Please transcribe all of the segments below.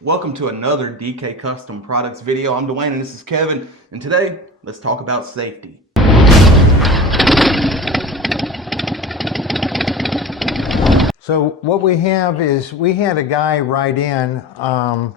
Welcome to another DK Custom Products video. I'm Dwayne and this is Kevin, and today let's talk about safety. So what we have is we had a guy write in and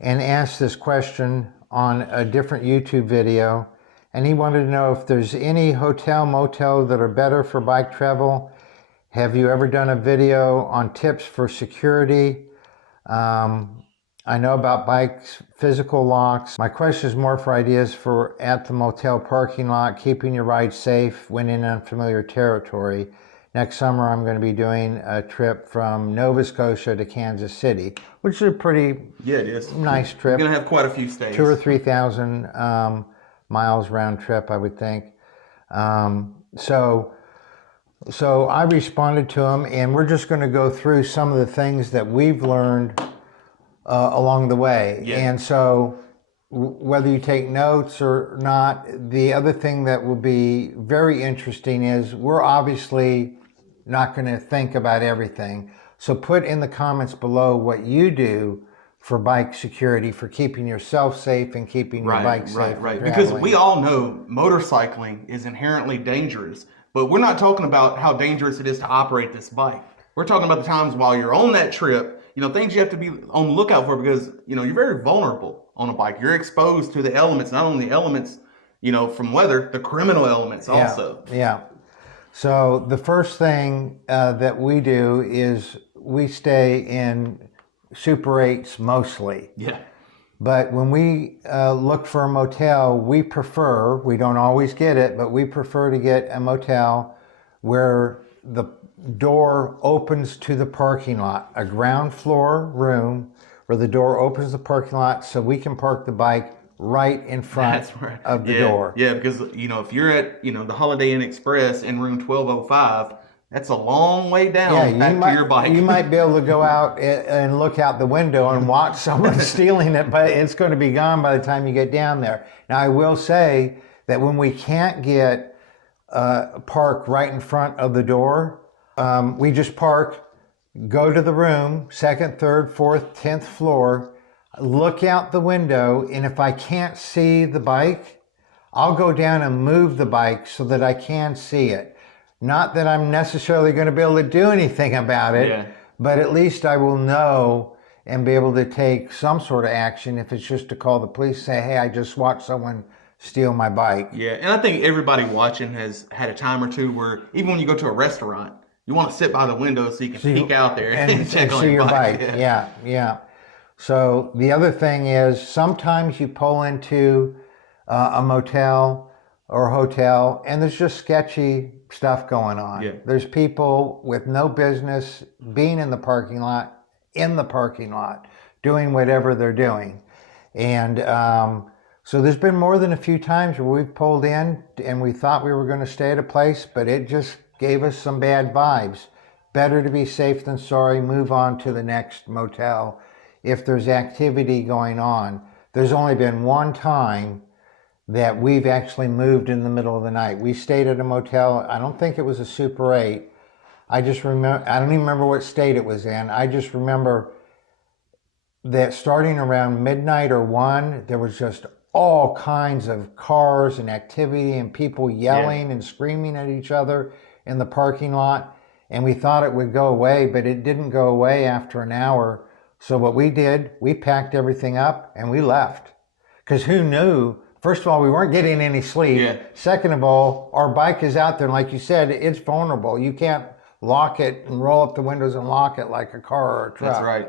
ask this question on a different YouTube video, and he wanted to know if there's any hotel, motel that are better for bike travel. Have you ever done a video on tips for security? I know about bikes, physical locks. My question is more for ideas for at the motel parking lot, keeping your ride safe when in unfamiliar territory. Next summer, I'm going to be doing a trip from Nova Scotia to Kansas City, which is a pretty nice trip. You're going to have quite a few stays. 2,000 or 3,000 miles round trip, I would think. So I responded to him, and we're just going to go through some of the things that we've learned along the way. Yeah. And so whether you take notes or not, the other thing that will be very interesting is we're obviously not going to think about everything. So put in the comments below what you do for bike security, for keeping yourself safe and keeping your bike safe. Right. Because we all know motorcycling is inherently dangerous, but we're not talking about how dangerous it is to operate this bike. We're talking about the times while you're on that trip, things you have to be on the lookout for, because, you're very vulnerable on a bike. You're exposed to the elements, not only the elements, from weather, the criminal elements also. Yeah. So the first thing that we do is we stay in Super 8s mostly. Yeah. But when we look for a motel, we don't always get it, but we prefer to get a motel where the door opens to the parking lot, a ground floor room where the door opens the parking lot so we can park the bike right in front of the door. Yeah, because, if you're at, the Holiday Inn Express in room 1205, that's a long way down back to your bike. You might be able to go out and look out the window and watch someone stealing it, but it's going to be gone by the time you get down there. Now, I will say that when we can't get park right in front of the door, we just park, go to the room, 2nd, 3rd, 4th, 10th floor, look out the window, and if I can't see the bike, I'll go down and move the bike so that I can see it. Not that I'm necessarily going to be able to do anything about it, but at least I will know and be able to take some sort of action if it's just to call the police, say, hey, I just watched someone steal my bike. Yeah, and I think everybody watching has had a time or two where even when you go to a restaurant, you want to sit by the window so you can peek out there and check on your bike. Yeah. So the other thing is sometimes you pull into a motel or hotel and there's just sketchy stuff going on. Yeah. There's people with no business being in the parking lot, doing whatever they're doing. And so there's been more than a few times where we've pulled in and we thought we were going to stay at a place, but it just gave us some bad vibes. Better to be safe than sorry. Move on to the next motel if there's activity going on. There's only been one time that we've actually moved in the middle of the night. We stayed at a motel. I don't think it was a Super 8. I don't even remember what state it was in. I just remember that starting around midnight or 1, there was just all kinds of cars and activity and people yelling and screaming at each other in the parking lot, and we thought it would go away, but it didn't go away after an hour. So what we did, we packed everything up and we left. Because who knew? First of all, we weren't getting any sleep. Yeah. Second of all, our bike is out there, and like you said, it's vulnerable. You can't lock it and roll up the windows and lock it like a car or a truck. That's right.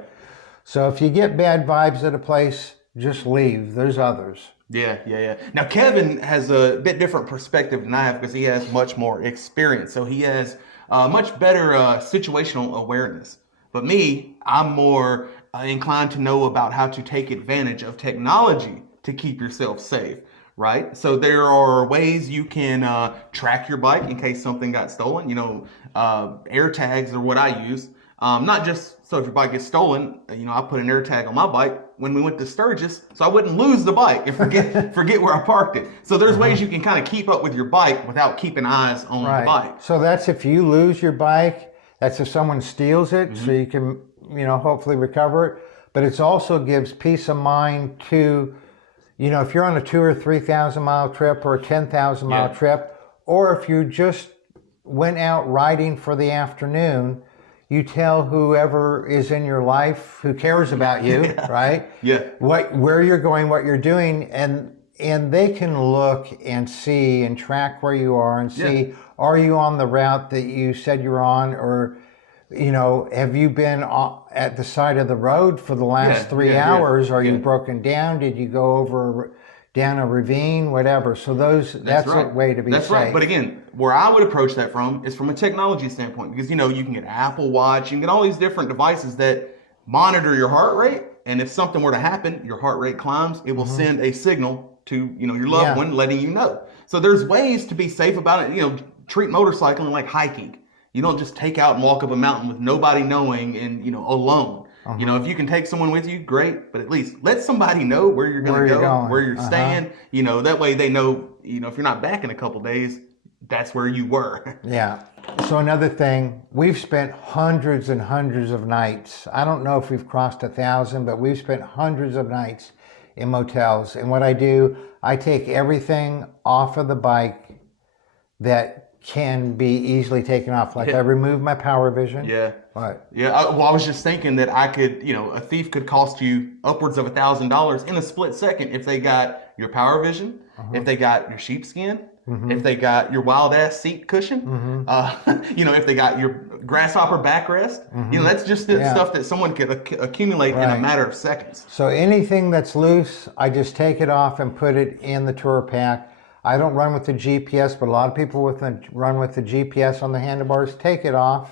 So if you get bad vibes at a place, just leave. There's others. Yeah. Now, Kevin has a bit different perspective than I have because he has much more experience. So he has much better situational awareness. But me, I'm more inclined to know about how to take advantage of technology to keep yourself safe, right? So there are ways you can track your bike in case something got stolen. Air tags are what I use. Not just so if your bike gets stolen, I put an air tag on my bike when we went to Sturgis so I wouldn't lose the bike and forget where I parked it. So there's ways you can kind of keep up with your bike without keeping eyes on the bike. So that's if you lose your bike, that's if someone steals it, so you can, hopefully recover it. but it also gives peace of mind to, if you're on a 2 or 3,000 mile trip or a 10,000 mile trip, or if you just went out riding for the afternoon, you tell whoever is in your life who cares about you, right? Yeah. Where you're going, what you're doing, and they can look and see and track where you are and see, are you on the route that you said you're on, or have you been at the side of the road for the last 3 hours? Are you broken down? Did you go down a ravine? Whatever. So that's right. a way to be That's safe. right. But again, where I would approach that from is from a technology standpoint, because you can get Apple Watch, you can get all these different devices that monitor your heart rate, and if something were to happen, your heart rate climbs, it will send a signal to your loved one, letting you know. So there's ways to be safe about it. Treat motorcycling like hiking. You don't just take out and walk up a mountain with nobody knowing and alone. If you can take someone with you, great, but at least let somebody know where you're going to go, where you're staying. That way they know, if you're not back in a couple days, that's where you were. Yeah. So another thing, we've spent hundreds and hundreds of nights. I don't know if we've crossed 1,000, but we've spent hundreds of nights in motels. And what I do, I take everything off of the bike that can be easily taken off. Like I remove my power vision. Yeah. What? Yeah. I was just thinking that I could, a thief could cost you upwards of $1,000 in a split second if they got your power vision, if they got your sheepskin, if they got your wild ass seat cushion, if they got your grasshopper backrest. That's just stuff that someone could accumulate in a matter of seconds. So anything that's loose, I just take it off and put it in the tour pack. I don't run with the GPS, but a lot of people run with the GPS on the handlebars. Take it off.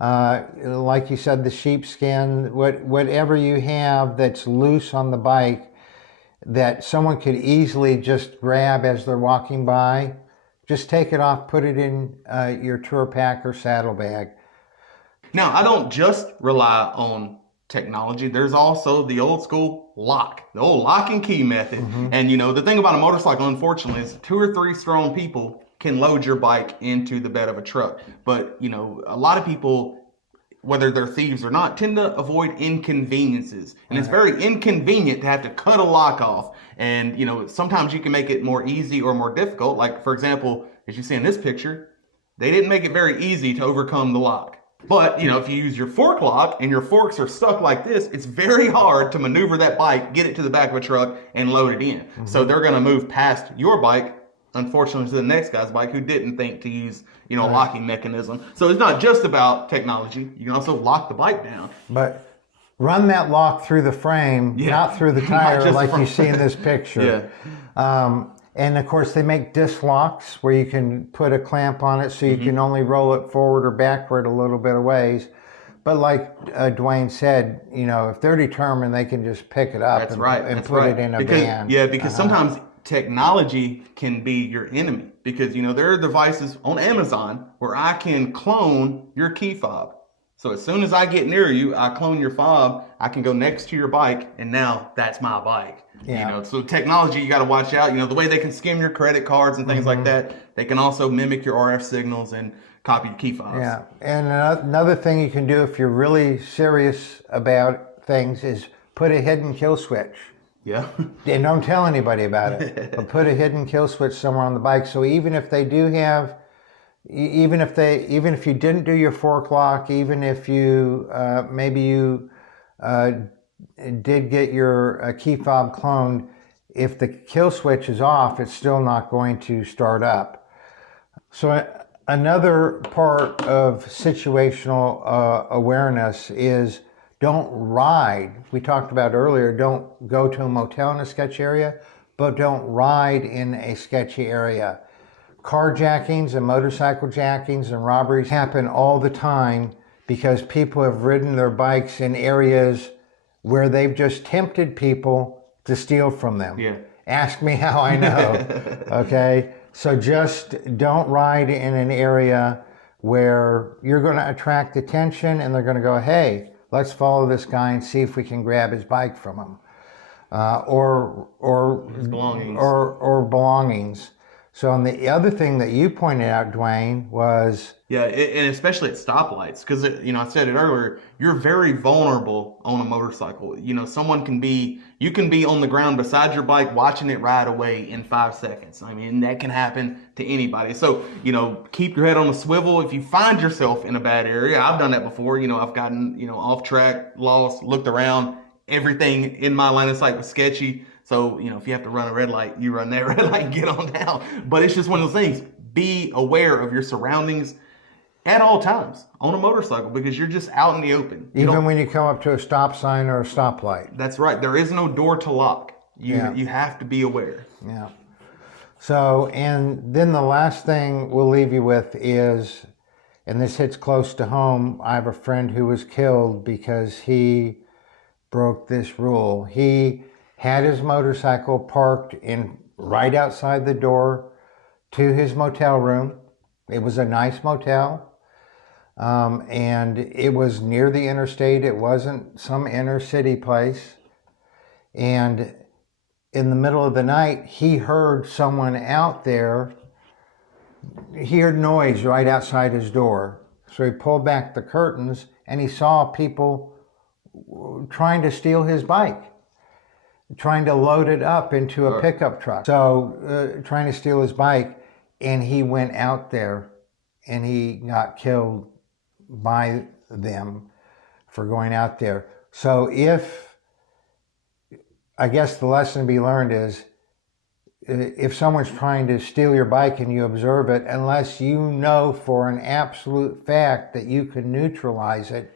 Like you said, the sheepskin, whatever you have that's loose on the bike that someone could easily just grab as they're walking by, just take it off, put it in your tour pack or saddlebag. Now, I don't just rely on technology. There's also the old school lock, the old lock and key method. And the thing about a motorcycle, unfortunately, is 2 or 3 strong people can load your bike into the bed of a truck. But a lot of people, whether they're thieves or not, tend to avoid inconveniences, and it's very inconvenient to have to cut a lock off. And sometimes you can make it more easy or more difficult. Like, for example, as you see in this picture, they didn't make it very easy to overcome the lock. But, if you use your fork lock and your forks are stuck like this, it's very hard to maneuver that bike, get it to the back of a truck, and load it in. So they're going to move past your bike, unfortunately, to the next guy's bike who didn't think to use, a locking mechanism. So it's not just about technology. You can also lock the bike down. But run that lock through the frame, not through the tire like you see in this picture. And of course, they make disc locks where you can put a clamp on it so you can only roll it forward or backward a little bit of ways. But like Dwayne said, if they're determined, they can just pick it up and put it in a van. Yeah, because sometimes technology can be your enemy. Because, there are devices on Amazon where I can clone your key fob. So as soon as I get near you, I clone your fob, I can go next to your bike, and now that's my bike. So technology, you got to watch out. The way they can skim your credit cards and things like that, they can also mimic your RF signals and copy your key fobs. Yeah, and another thing you can do if you're really serious about things is put a hidden kill switch. Yeah. And don't tell anybody about it, but put a hidden kill switch somewhere on the bike. So even if they do have, even if you didn't do your fork lock, even if you maybe you did get your key fob cloned, if the kill switch is off, it's still not going to start up. So another part of situational awareness is don't ride. We talked about earlier, don't go to a motel in a sketchy area, but don't ride in a sketchy area. Carjackings and motorcycle jackings and robberies happen all the time because people have ridden their bikes in areas where they've just tempted people to steal from them. Yeah. Ask me how I know. Okay? So just don't ride in an area where you're going to attract attention and they're going to go, hey, let's follow this guy and see if we can grab his bike from him. Or his belongings. Or belongings. So, and the other thing that you pointed out, Dwayne, was Yeah, and especially at stoplights, because I said it earlier. You're very vulnerable on a motorcycle. Someone can be, you can be on the ground beside your bike watching it ride away in 5 seconds. I mean, that can happen to anybody. So, keep your head on a swivel. If you find yourself in a bad area, I've done that before. I've gotten, off track, lost, looked around. Everything in my line of sight was sketchy. So, if you have to run a red light, you run that red light and get on down. But it's just one of those things. Be aware of your surroundings at all times on a motorcycle, because you're just out in the open. even when you come up to a stop sign or a stoplight. That's right. There is no door to lock. You Yeah. you have to be aware. Yeah. So, and then the last thing we'll leave you with is, and this hits close to home, I have a friend who was killed because he broke this rule. He had his motorcycle parked in right outside the door to his motel room. It was a nice motel. And it was near the interstate. It wasn't some inner city place. And in the middle of the night, he heard someone out there. He heard noise right outside his door. So he pulled back the curtains and he saw people trying to steal his bike, trying to load it up into a pickup truck. So trying to steal his bike, and he went out there and he got killed by them for going out there. So I guess the lesson to be learned is, if someone's trying to steal your bike and you observe it, unless you know for an absolute fact that you can neutralize it,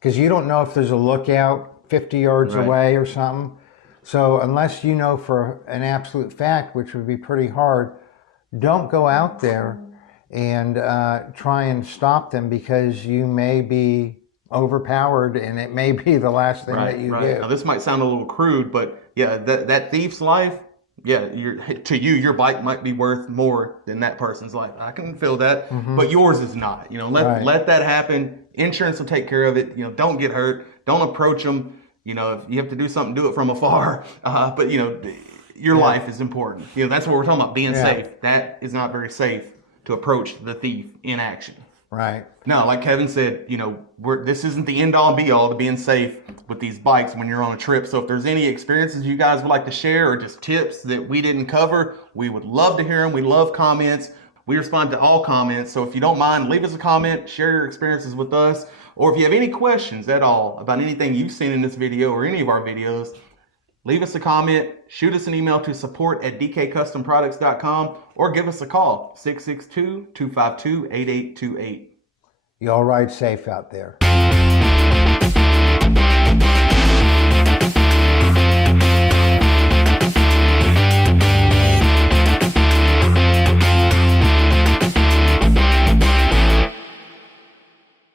because you don't know if there's a lookout 50 yards away or something. So unless you know for an absolute fact, which would be pretty hard, don't go out there and try and stop them, because you may be overpowered and it may be the last thing that you do. Now, this might sound a little crude, but yeah, that thief's life, yeah, your bike might be worth more than that person's life. I can feel that, but yours is not. Let that happen. Insurance will take care of it. Don't get hurt. Don't approach them. If you have to do something, do it from afar. But your life is important. That's what we're talking about, being safe. That is not very safe to approach the thief in action. Right. No, like Kevin said, this isn't the end all be all to being safe with these bikes when you're on a trip. So if there's any experiences you guys would like to share, or just tips that we didn't cover, we would love to hear them. We love comments. We respond to all comments. So if you don't mind, leave us a comment, share your experiences with us. Or if you have any questions at all about anything you've seen in this video or any of our videos, leave us a comment, shoot us an email to support@dkcustomproducts.com, or give us a call, 662-252-8828. Y'all ride safe out there.